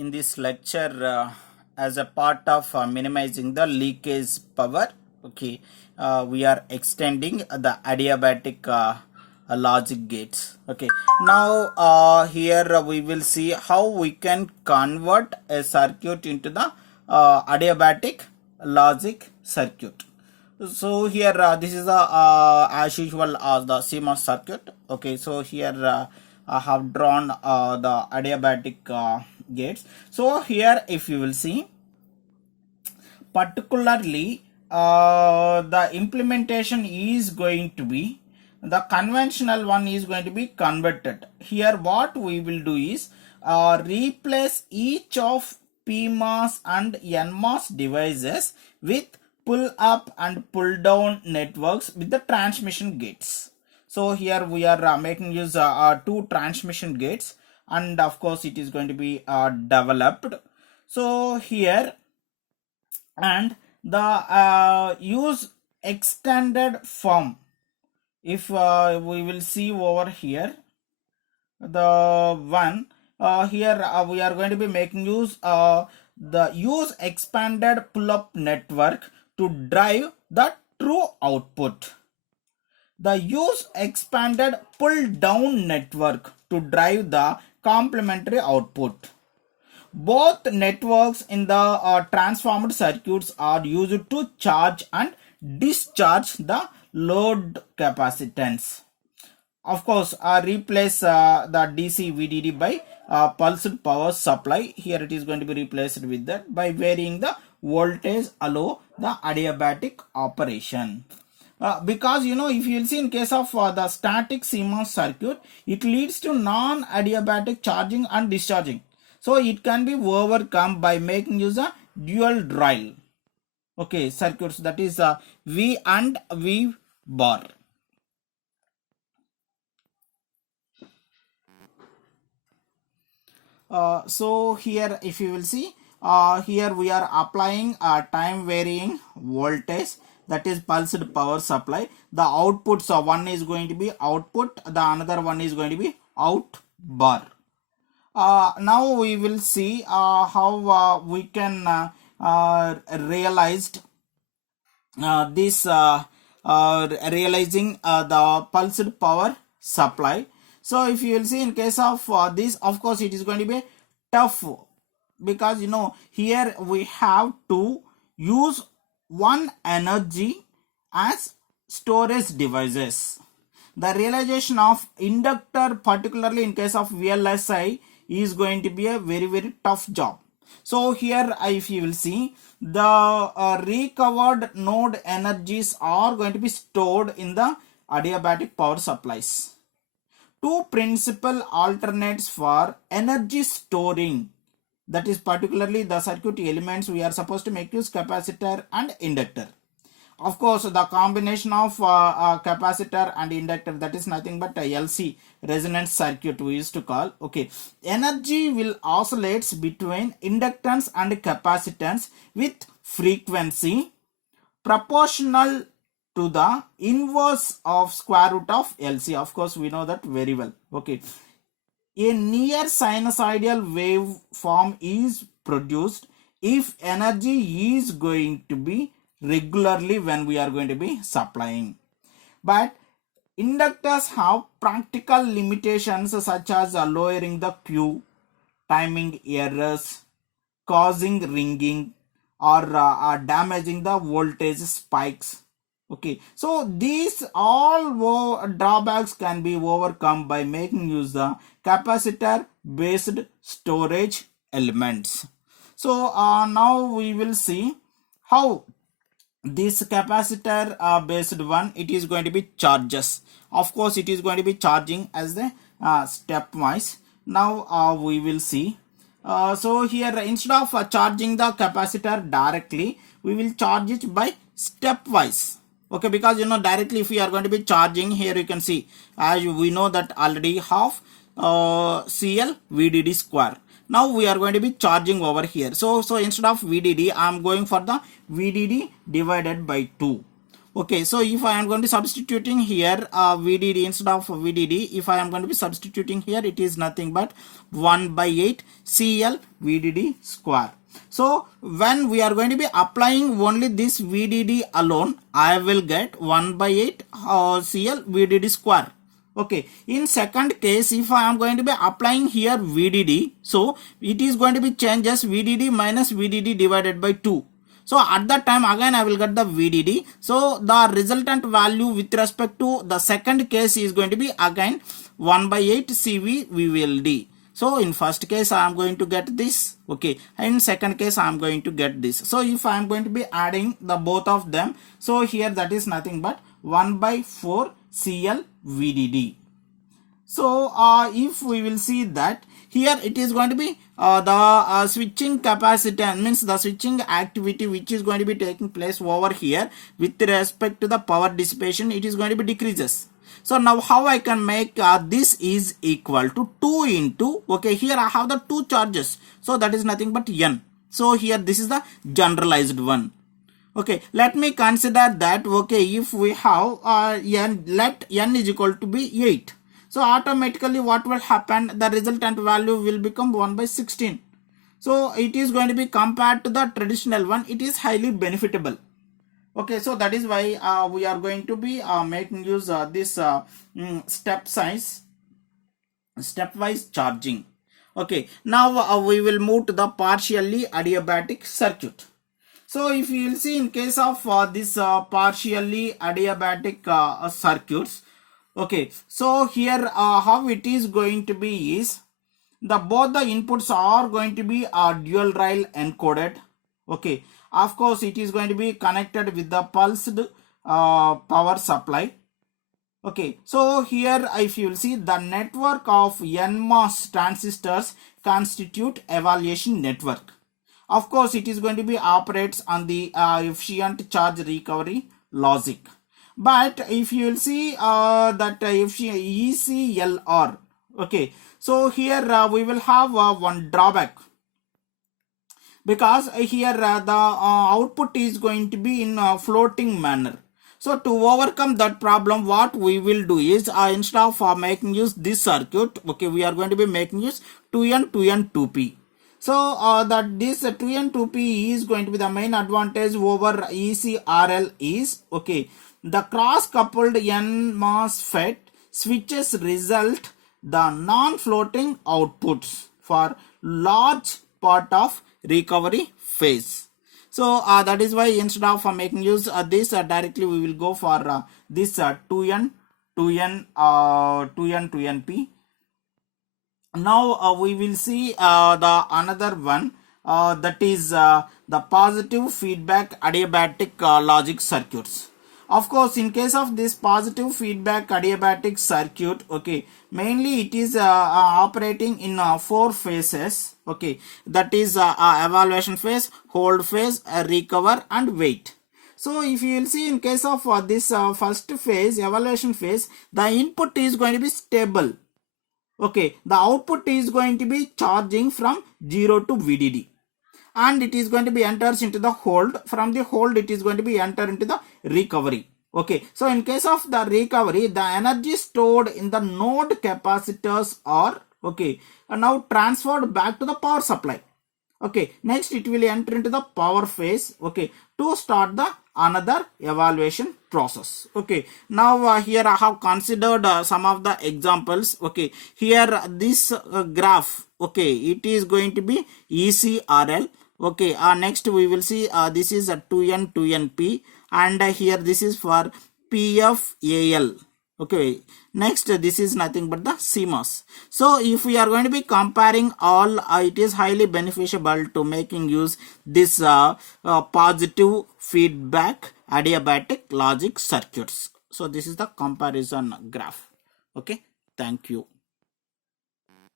in this lecture as a part of minimizing the leakage power. Okay, we are extending the adiabatic logic gates. Okay, now here we will see how we can convert a circuit into the adiabatic logic circuit. So here this is the as usual the CMOS circuit. Okay, so here I have drawn the adiabatic gates. So here if you will see, particularly the implementation is going to be the conventional one is going to be converted. Here what we will do is replace each of PMOS and NMOS devices with pull up and pull down networks with the transmission gates. So here we are making use two transmission gates, and of course it is going to be developed. So here, and the use extended form, if we will see over here, the one here we are going to be making use the use expanded pull-up network to drive the true output. The use expanded pull-down network to drive the complementary output. Both networks in the transformed circuits are used to charge and discharge the load capacitance. Of course, replace the DC VDD by pulsed power supply. Here it is going to be replaced with that. By varying the voltage, allow the adiabatic operation. Because you know, if you will see in case of the static CMOS circuit, it leads to non-adiabatic charging and discharging. So it can be overcome by making use of dual rail. Okay, circuits, that is V and V bar. So here if you will see, here we are applying time varying voltage, that is pulsed power supply. The outputs of one is going to be output, the another one is going to be out bar. Now we will see how we can realized this realizing the pulsed power supply. So if you will see in case of this, of course it is going to be tough, because you know here we have to use one energy as storage devices. The realization of inductor, particularly in case of VLSI, is going to be a very tough job. So here if you will see, the recovered node energies are going to be stored in the adiabatic power supplies. Two principal alternates for energy storing, that is particularly the circuit elements we are supposed to make use capacitor and inductor. Of course, the combination of capacitor and inductor, that is nothing but a LC, resonance circuit we used to call. Okay, energy will oscillates between inductance and capacitance with frequency proportional to the inverse of square root of LC. Of course, we know that very well. Okay, a near sinusoidal waveform is produced if energy is going to be regularly when we are going to be supplying. But inductors have practical limitations such as lowering the Q, timing errors, causing ringing, or damaging the voltage spikes. Okay, so these all drawbacks can be overcome by making use the capacitor based storage elements. So now we will see how this capacitor based one, it is going to be charges. Of course it is going to be charging as the stepwise. Now we will see. So here instead of charging the capacitor directly, we will charge it by stepwise. Okay, because you know directly if we are going to be charging, here you can see, as we know that already half CL VDD square. Now we are going to be charging over here. So instead of VDD, I am going for the VDD divided by 2. Okay, so if I am going to substituting here VDD instead of VDD, if I am going to be substituting here, it is nothing but 1 by 8 CL VDD square. So when we are going to be applying only this VDD alone, I will get 1 by 8 CL VDD square. Okay, in second case, if I am going to be applying here VDD, so it is going to be changes VDD minus VDD divided by 2. So at that time again I will get the VDD. So the resultant value with respect to the second case is going to be again 1 by 8 CV VLD. So in first case I am going to get this. Okay, in second case I am going to get this. So if I am going to be adding the both of them, so here that is nothing but 1 by 4 CL VDD. So if we will see that here it is going to be the switching capacitance, means the switching activity which is going to be taking place over here with respect to the power dissipation, it is going to be decreases. So now how I can make this is equal to 2 into, okay, here I have the two charges, so that is nothing but N. So here this is the generalized one. Okay, let me consider that, okay, if we have N, let N is equal to be 8. So automatically what will happen, the resultant value will become 1 by 16. So it is going to be compared to the traditional one, it is highly benefitable. Okay, so that is why we are going to be making use this stepwise charging. Okay, now we will move to the partially adiabatic circuit. So if you will see in case of this partially adiabatic circuits, okay, so here how it is going to be is both the inputs are going to be dual rail encoded. Okay, of course it is going to be connected with the pulsed power supply. Okay, so here if you will see the network of NMOS transistors constitute evaluation network. Of course it is going to be operates on the efficient charge recovery logic. But if you will see that ECLR, okay, so here we will have one drawback, because here the output is going to be in a floating manner. So to overcome that problem, what we will do is instead of making use this circuit, okay, we are going to be making use 2N 2N 2P. So that this 2N 2P is going to be the main advantage over ECRL is, okay, the cross coupled N MOSFET switches result the non-floating outputs for large part of recovery phase. So that is why instead of making use this directly we will go for this 2N 2P. Now we will see the another one that is the positive feedback adiabatic logic circuits. Of course, in case of this positive feedback adiabatic circuit, okay, mainly it is operating in 4 phases. Okay, that is evaluation phase, hold phase, recover, and wait. So if you will see in case of this first phase, evaluation phase, the input is going to be stable. Okay, the output is going to be charging from 0 to VDD. And it is going to be enters into the hold. From the hold it is going to be enter into the recovery. Okay, so in case of the recovery, the energy stored in the node capacitors are, okay, now transferred back to the power supply. Okay, next it will enter into the power phase, okay, to start the another evaluation process. Okay, now here I have considered some of the examples. Okay, here this graph, okay, it is going to be ECRL. Okay, next we will see this is a 2N 2NP, and here this is for PFAL. Okay, next this is nothing but the CMOS. So if we are going to be comparing all, it is highly beneficial to making use this positive feedback adiabatic logic circuits. So this is the comparison graph. Okay, thank you.